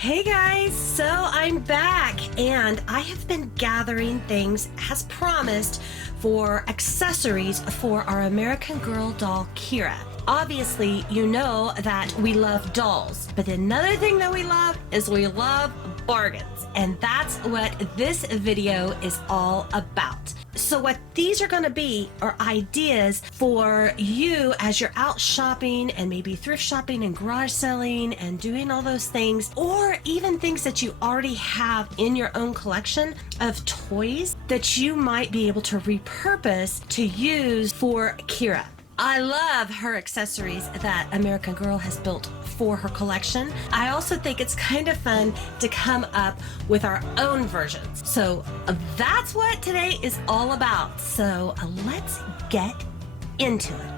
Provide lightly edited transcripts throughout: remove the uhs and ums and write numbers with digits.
Hey guys, so I'm back and I have been gathering things as promised for accessories for our American Girl doll Kira. Obviously, you know that we love dolls, but another thing that we love is we love bargains, and that's what this video is all about. So what these are going to be are ideas for you as you're out shopping and maybe thrift shopping and garage selling and doing all those things, or even things that you already have in your own collection of toys that you might be able to repurpose to use for Kira. I love her accessories that American Girl has built for her collection. I also think it's kind of fun to come up with our own versions. So that's what today is all about. So let's get into it.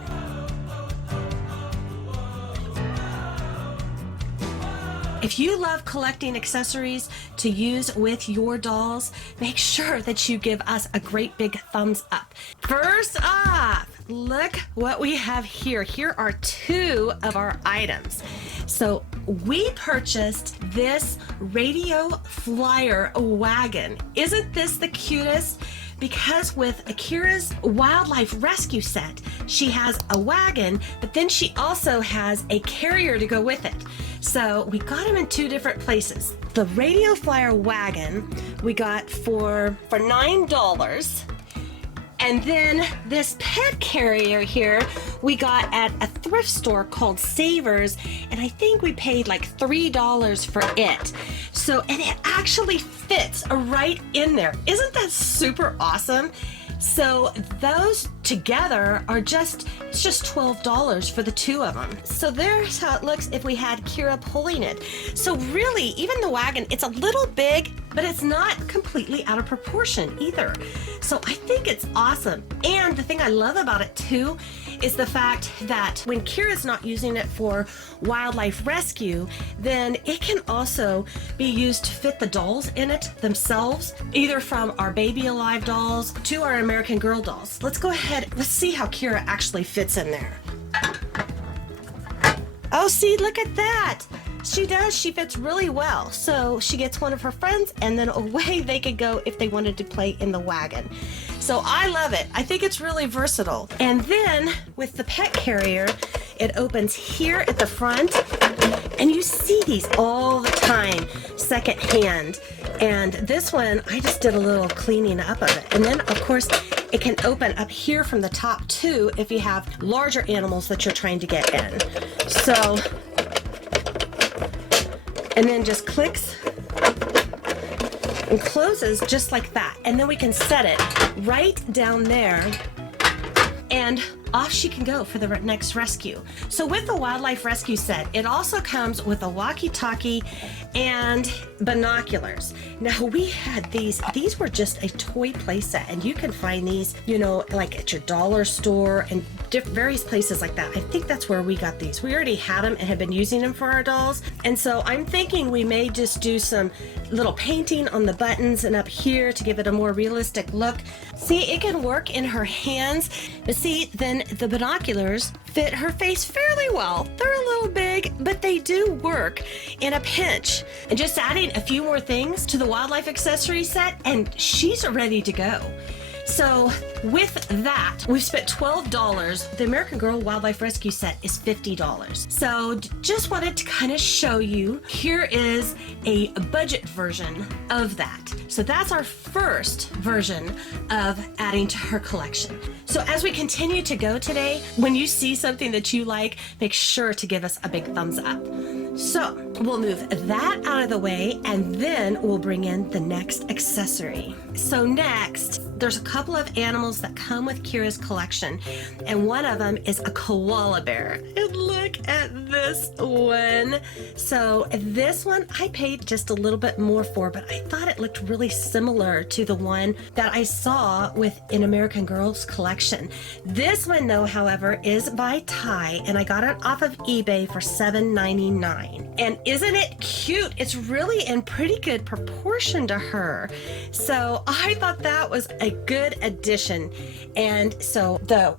If you love collecting accessories to use with your dolls, make sure that you give us a great big thumbs up. First off, look what we have here. Here are two of our items. So we purchased this radio flyer wagon. Isn't this the cutest? Because with Akira's wildlife rescue set, she has a wagon, but then she also has a carrier to go with it. So we got them in two different places. The radio flyer wagon we got for $9. And then this pet carrier here we got at a thrift store called Savers, and I think we paid like $3 for it. So, and it actually fits right in there. Isn't that super awesome? So those together are it's just $12 for the two of them. So there's how it looks if we had Kira pulling it. So really, even the wagon, it's a little big, but it's not completely out of proportion either. So I think it's awesome. And the thing I love about it too is the fact that when Kira's not using it for wildlife rescue, then it can also be used to fit the dolls in it themselves, either from our Baby Alive dolls to our American Girl dolls. Let's go ahead, let's see how Kira actually fits in there. Oh, see, look at that. She does, she fits really well. So she gets one of her friends and then away they could go if they wanted to play in the wagon. So I love it. I think it's really versatile. And then with the pet carrier, it opens here at the front, and you see these all the time, secondhand. And this one, I just did a little cleaning up of it. And then of course, it can open up here from the top too if you have larger animals that you're trying to get in. So, and then just clicks and closes just like that. And then we can set it right down there, and off she can go for the next rescue. So with the wildlife rescue set, it also comes with a walkie-talkie and binoculars. Now we had these were just a toy play set, and you can find these, you know, like at your dollar store and various places like that. I think that's where we got these. We already had them and had been using them for our dolls. And so I'm thinking we may just do some little painting on the buttons and up here to give it a more realistic look. See, it can work in her hands, but see, then the binoculars fit her face fairly well. They're a little big, but they do work in a pinch. And just adding a few more things to the wildlife accessory set, and she's ready to go. So with that, we've spent $12. The American Girl Wildlife Rescue set is $50. So just wanted to kind of show you, here is a budget version of that. So that's our first version of adding to her collection. So as we continue to go today, when you see something that you like, make sure to give us a big thumbs up. So we'll move that out of the way, and then we'll bring in the next accessory. So next, there's a couple of animals that come with Kira's collection, and one of them is a koala bear. And look at this one. So this one I paid just a little bit more for, but I thought it looked really similar to the one that I saw with an American Girl's collection. This one though, however, is by Ty, and I got it off of eBay for $7.99. And isn't it cute? It's really in pretty good proportion to her. So I thought that was a good addition. And so the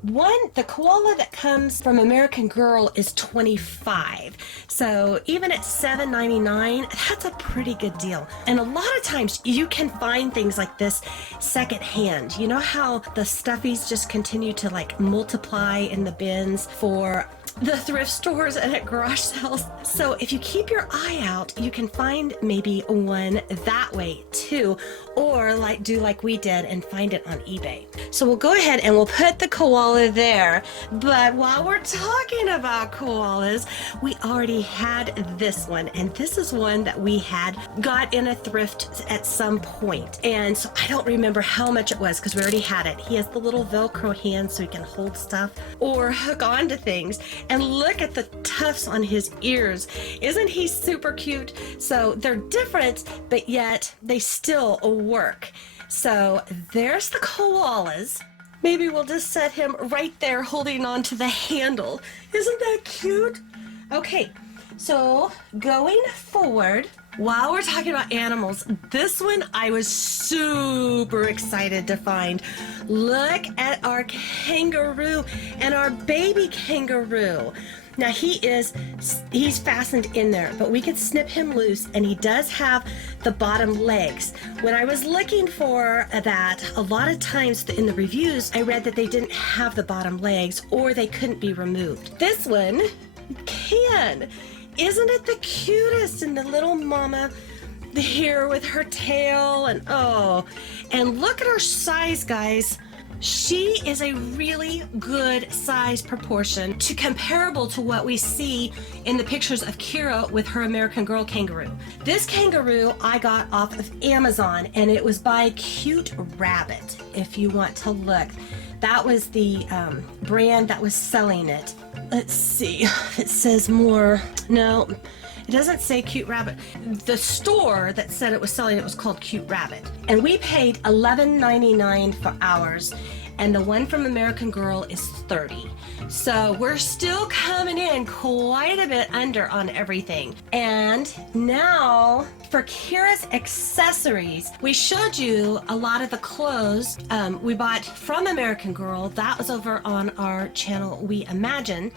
koala that comes from American Girl is $25. So even at $7.99, that's a pretty good deal. And a lot of times you can find things like this secondhand. You know how the stuffies just continue to like multiply in the bins for the thrift stores and at garage sales? So if you keep your eye out, you can find maybe one that way too, or do like we did and find it on eBay. So we'll go ahead and we'll put the koala there. But while we're talking about koalas, we already had this one, and this is one that we had got in a thrift at some point. And so I don't remember how much it was because we already had it. He has the little Velcro hands so he can hold stuff or hook onto things. And look at the tufts on his ears. Isn't he super cute? So they're different, but yet they still work. So there's the koalas. Maybe we'll just set him right there holding on to the handle. Isn't that cute? Okay, so going forward, while we're talking about animals, this one I was super excited to find. Look at our kangaroo and our baby kangaroo. Now he's fastened in there, but we could snip him loose, and he does have the bottom legs. When I was looking for that, a lot of times in the reviews, I read that they didn't have the bottom legs or they couldn't be removed. This one can. Isn't it the cutest? And the little mama here with her tail, and oh, and look at her size, guys. She is a really good size proportion to comparable to what we see in the pictures of Kira with her American Girl kangaroo. This kangaroo I got off of Amazon, and it was by Cute Rabbit, if you want to look. That was the brand that was selling it. Let's see, it says more. No, it doesn't say Cute Rabbit. The store that said it was selling it was called Cute Rabbit. And we paid $11.99 for ours. And the one from American Girl is $30. So we're still coming in quite a bit under on everything. And now for Kira's accessories, we showed you a lot of the clothes we bought from American Girl. That was over on our channel, We Imagine.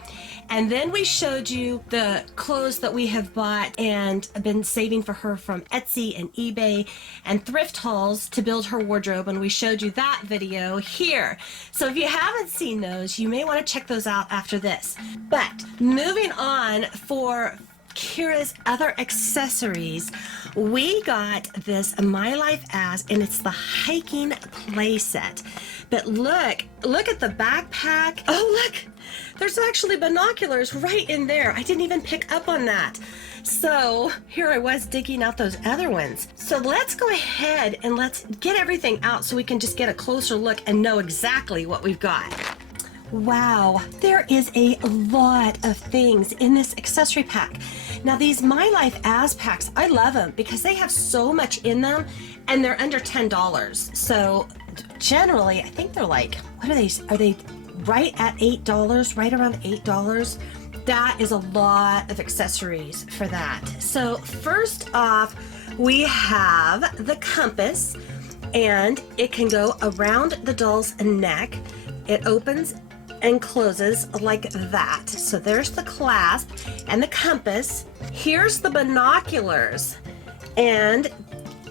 And then we showed you the clothes that we have bought and been saving for her from Etsy and eBay and thrift hauls to build her wardrobe. And we showed you that video here. So if you haven't seen those, you may want to check those out after this. But moving on, for Kira's other accessories, we got this My Life As, and it's the hiking play set. But look at the backpack. Oh, look, there's actually binoculars right in there. I didn't even pick up on that. So here I was digging out those other ones. So let's go ahead and let's get everything out so we can just get a closer look and know exactly what we've got. Wow, there is a lot of things in this accessory pack. Now these My Life As packs, I love them because they have so much in them and they're under $10. So generally, I think they're like, what are they? Are they right at $8, right around $8? That is a lot of accessories for that. So first off, we have the compass, and it can go around the doll's neck. It opens and closes like that. So there's the clasp and the compass. Here's the binoculars, and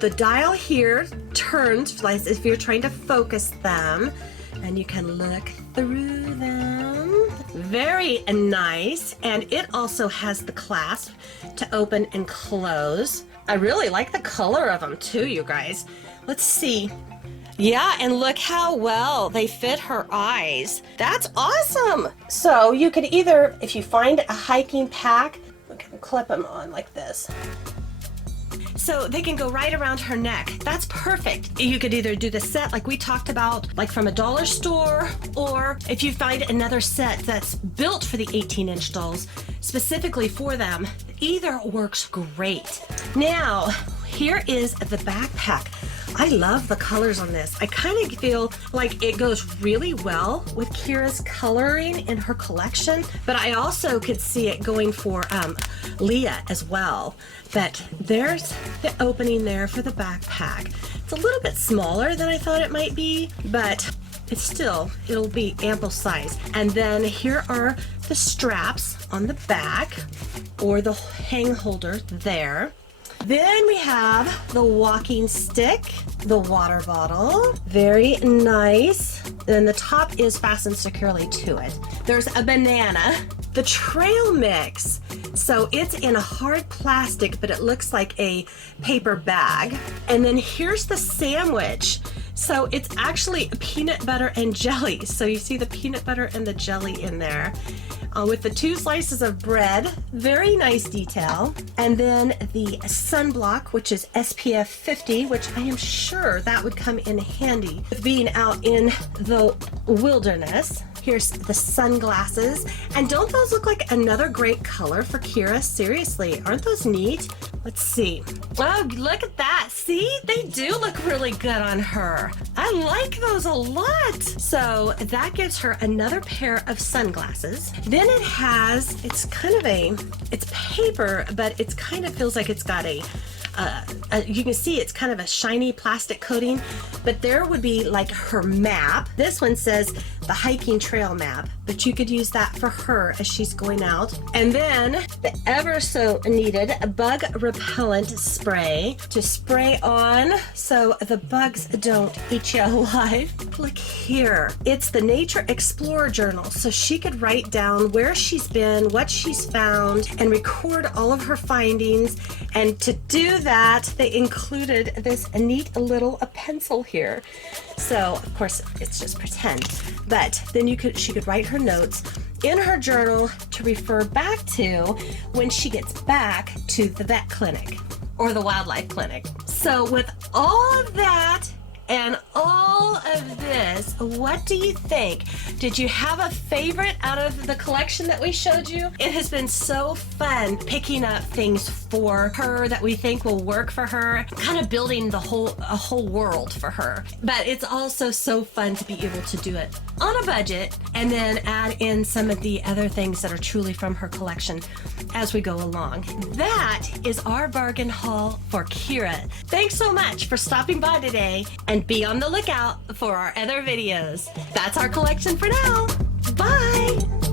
the dial here turns like if you're trying to focus them, and you can look through them. Very nice. And it also has the clasp to open and close. I really like the color of them too, you guys. Let's see. Yeah, and look how well they fit her eyes. That's awesome. So you could either, if you find a hiking pack, we can clip them on like this. So they can go right around her neck. That's perfect. You could either do the set like we talked about, like from a dollar store, or if you find another set that's built for the 18-inch dolls, specifically for them, either works great. Now, here is the backpack. I love the colors on this. I kind of feel like it goes really well with Kira's coloring in her collection, but I also could see it going for Leah as well. But there's the opening there for the backpack. It's a little bit smaller than I thought it might be, but it'll be ample size. And then here are the straps on the back, or the hang holder there. Then we have the walking stick, the water bottle, very nice. Then the top is fastened securely to it. There's a banana, the trail mix. So it's in a hard plastic, but it looks like a paper bag. And then here's the sandwich. So it's actually peanut butter and jelly. So you see the peanut butter and the jelly in there. With the 2 slices of bread, very nice detail. And then the sunblock, which is SPF 50, which I am sure that would come in handy with being out in the wilderness. Here's the sunglasses. And don't those look like another great color for Kira? Seriously, aren't those neat? Let's see. Oh, look at that. See, they do look really good on her. I like those a lot. So that gives her another pair of sunglasses. Then it has, it's paper, but it's kind of feels like it's got you can see it's kind of a shiny plastic coating, but there would be like her map. This one says the hiking trail map, but you could use that for her as she's going out. And then the ever so needed bug repellent spray to spray on so the bugs don't eat you alive. Look here, it's the Nature Explorer Journal, so she could write down where she's been, what she's found, and record all of her findings. And to do that, they included this neat little pencil here. So of course it's just pretend, but then she could write her notes in her journal to refer back to when she gets back to the vet clinic or the wildlife clinic. So with all of that and all of this, what do you think? Did you have a favorite out of the collection that we showed you? It has been so fun picking up things for her that we think will work for her, kind of building a whole world for her. But it's also so fun to be able to do it on a budget and then add in some of the other things that are truly from her collection as we go along. That is our bargain haul for Kira. Thanks so much for stopping by today, and be on the lookout for our other videos. That's our collection for now. Bye!